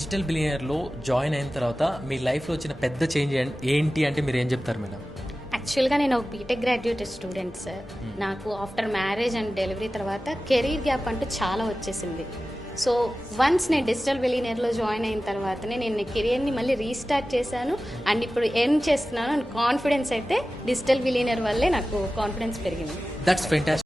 Digital బిలియనర్లో join అయిన తర్వాత మీ లైఫ్లో వచ్చిన పెద్ద చేంజ్ ఏంటి అంటే మీరు ఏం చెప్తారు మేడం? యాక్చువల్గా నేను ఒక బీటెక్ గ్రాడ్యుయేట్ స్టూడెంట్ సార్. నాకు ఆఫ్టర్ మ్యారేజ్ అండ్ డెలివరీ తర్వాత కెరీర్ గ్యాప్ అంటూ చాలా వచ్చేసింది. సో వన్స్ నేను డిజిటల్ బిలియనర్లో జాయిన్ అయిన తర్వాతనే నేను కెరియర్ని మళ్ళీ రీస్టార్ట్ చేశాను అండ్ ఇప్పుడు ఎర్న్ చేస్తున్నాను అండ్ కాన్ఫిడెన్స్ అయితే డిజిటల్ బిలియనర్ వల్లే నాకు కాన్ఫిడెన్స్ పెరిగింది. That's fantastic.